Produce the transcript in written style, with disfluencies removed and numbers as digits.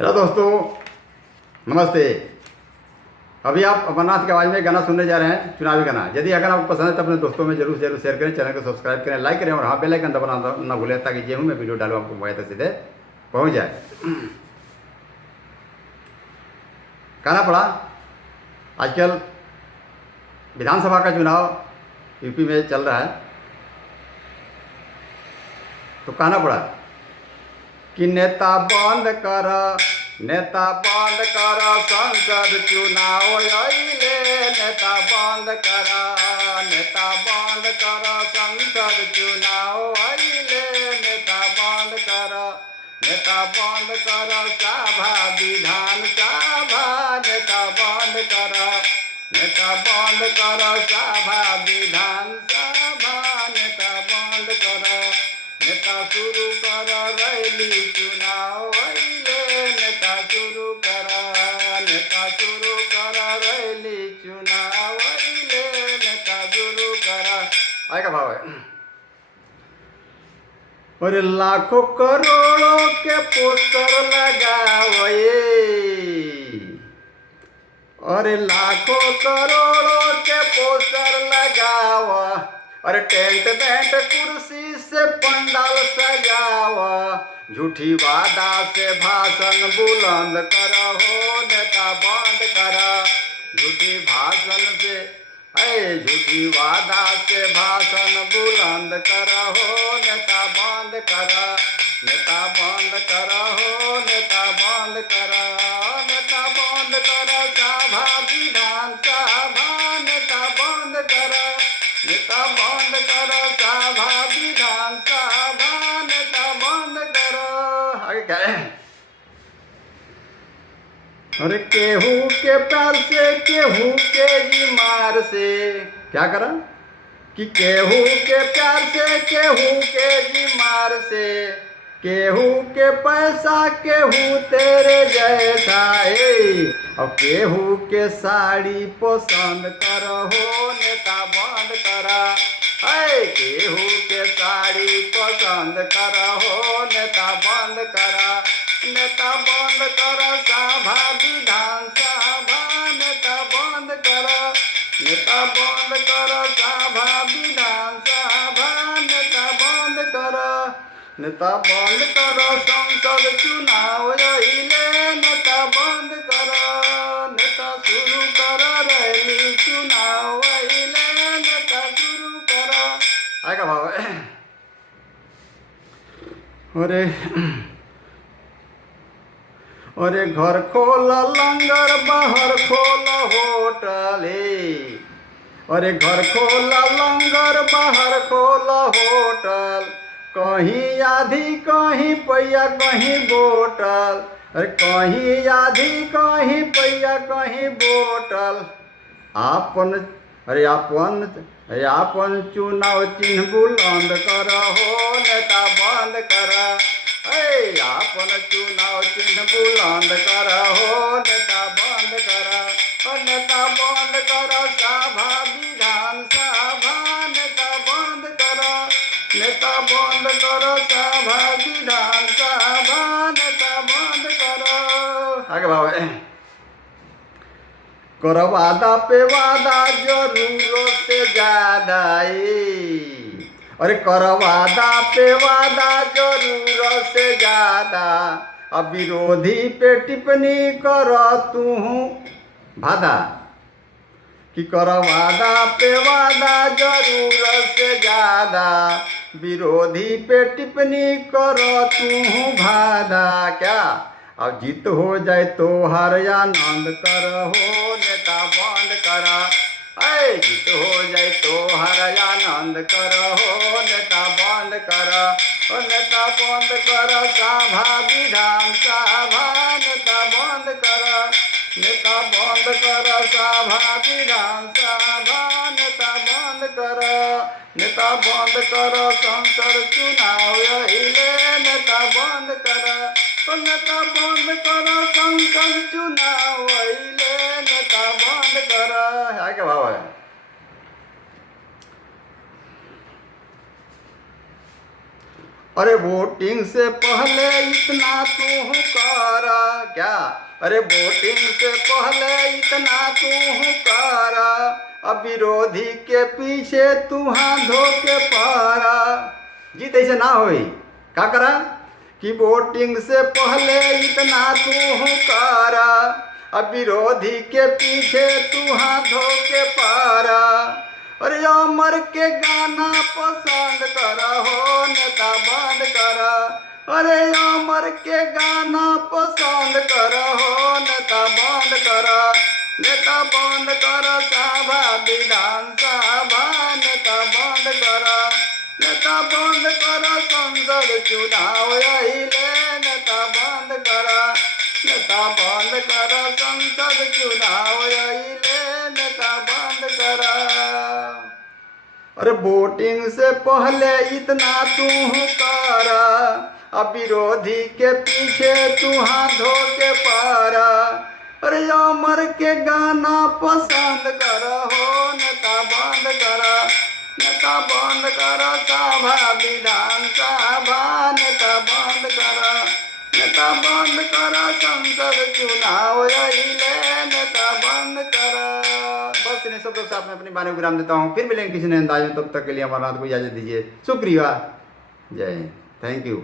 Hello दोस्तों, नमस्ते। अभी आप अमरनाथ की आवाज़ में गाना सुनने जा रहे हैं, चुनावी गाना। यदि अगर आपको पसंद है तो अपने दोस्तों में जरूर जरूर शेयर करें, चैनल को सब्सक्राइब करें, लाइक करें और हाँ बेल आइकन दबाना ना भूलें, ताकि जो मैं वीडियो डालूँ आपको मोबाइल तक सीधे पहुँच जाए। कहना पड़ा, आजकल विधानसभा का चुनाव यूपी में चल रहा है, तो कहना पड़ा कि नेता बंद कर संसद चुनाव अइले। नेता बंद कर संसद चुनाव अइले। नेता बंद कर सभा विधान सभा। नेता बंद कर सभा विधान सभा। नेता बंद कर, नेता शुरू कर रैली चुनाव अइले। नेता शुरू कर रैली चुनाव अइले। नेता शुरू कर, आएगा भाव है। और लाखों करोड़ों के पोस्टर लगावे, और लाखों करोड़ों के पोस्टर लगावा, और टेंट बेंट कुर्सी से पंडाल सजावा। झूठी वादा से भाषण बुलंद करो, नेता बंद करा। झूठी भाषण से झूठी वादा से भाषण बुलंद करो, नेता बंद करा। नेता बंद करो, नेता बंद करा। नेता बंद करा सभा विधान सभा। नेता बंद करा, नेता बंद करो सभा विधान सभा। नेता बंद करो, आगे क्या है? अरे केहू के प्यार से, केहू के जी मार से, क्या करा कि केहू के प्यार से, केहू के जी मार से, केहू के पैसा, केहू तेरे जैसा। और केहू के साड़ी पसंद करो, नेता बंद करा। केहू के साड़ी पसंद करो, नेता बंद करा। नेता बंद कर सभा विधान सभा। नेता बंद कर, नेता बंद कर सभा विधान सभा। नेता बंद कर, नेता बंद कर संसद चुनाव अइले। नेता बंद कर, नेता शुरू कर रैली चुनाव अइले। नेता शुरू कर, आएगा भाव। अरे घर खोल लंगर, बाहर खोल होटल। अरे घर खोल लंगर, बाहर खोल होटल। कहीं आधी कहीं पैया कहीं बोतल। अरे कहीं आधी कहीं पैया कहीं बोतल। आपन आपन चुनाव चिन्ह बुलंद करहो, नेता बंद कर। आपन चुनाव चिन्ह बुलंद करहो, नेता बंद कर। नेता बंद कर सभा विधान सभा। नेता बंद कर, नेता बंद कर सभा विधान सभा। नेता बंद कर, आगे भाव है। कर वादा पे वादा जरूरत से ज्यादा। अरे कर वादा पे वादा जरूरत से ज्यादा। अब विरोधी पे टिप्पणी कर तू भादा। कि कर वादा पे वादा जरूरत से ज्यादा। विरोधी पे टिप्पणी कर तू भादा। क्या अब जीत हो जाए तो हर आनंद करहो, नेता बंद करा। जीत हो जाए तो हर आनंद करहो, नेता बंद करा। नेता बंद कर सभा विधान सभा। नेता बंद कर, नेता बंद कर सभा विधान सभा। नेता बंद कर, नेता बंद कर संसद चुनाव अइले। नेता बंद कर, नेता बंद कर संसद चुनाव अइले। नेता बंद कर, आगे भाव है। अरे वोटिंग से पहले इतना तू कर क्या, अरे वोटिंग से पहले इतना तू कर, अब विरोधी के पीछे तू हाथ धो के पड़ा। जीत ऐसे ना होई, का करा कि वोटिंग से पहले इतना तू कर, अब विरोधी के पीछे तू हाथ धो के पड़ा। अरे अमर के गाना पसंद कर हो नेता बंद कर, अरे अमर के गाना पसंद कर हो नेता बंद कर, नेता बंद कर सभा विधान सभा, नेता बंद कर, नेता बंद कर संसद चुनाव अइले, नेता बंद कर, नेता बंद कर संसद चुनाव अइले, नेता बंद कर। अरे वोटिंग से पहले इतना तू कर, अब विरोधी के पीछे तू हाथ धो के पड़ा। अरे अमर के गाना पसंद कर हो नेता बंद कर, नेता बंद कर सभा विधान सभा, नेता बंद कर, नेता बंद कर संसद चुनाव अइले, नेता बंद कर। बस इन्हीं सब के साथ मैं अपनी बानी को विराम देता हूँ। फिर मिलेंगे किसी नए अंदाज में, तब तक के लिए हमारा को इजाजत दीजिए। शुक्रिया, जय हिंद, थैंक यू।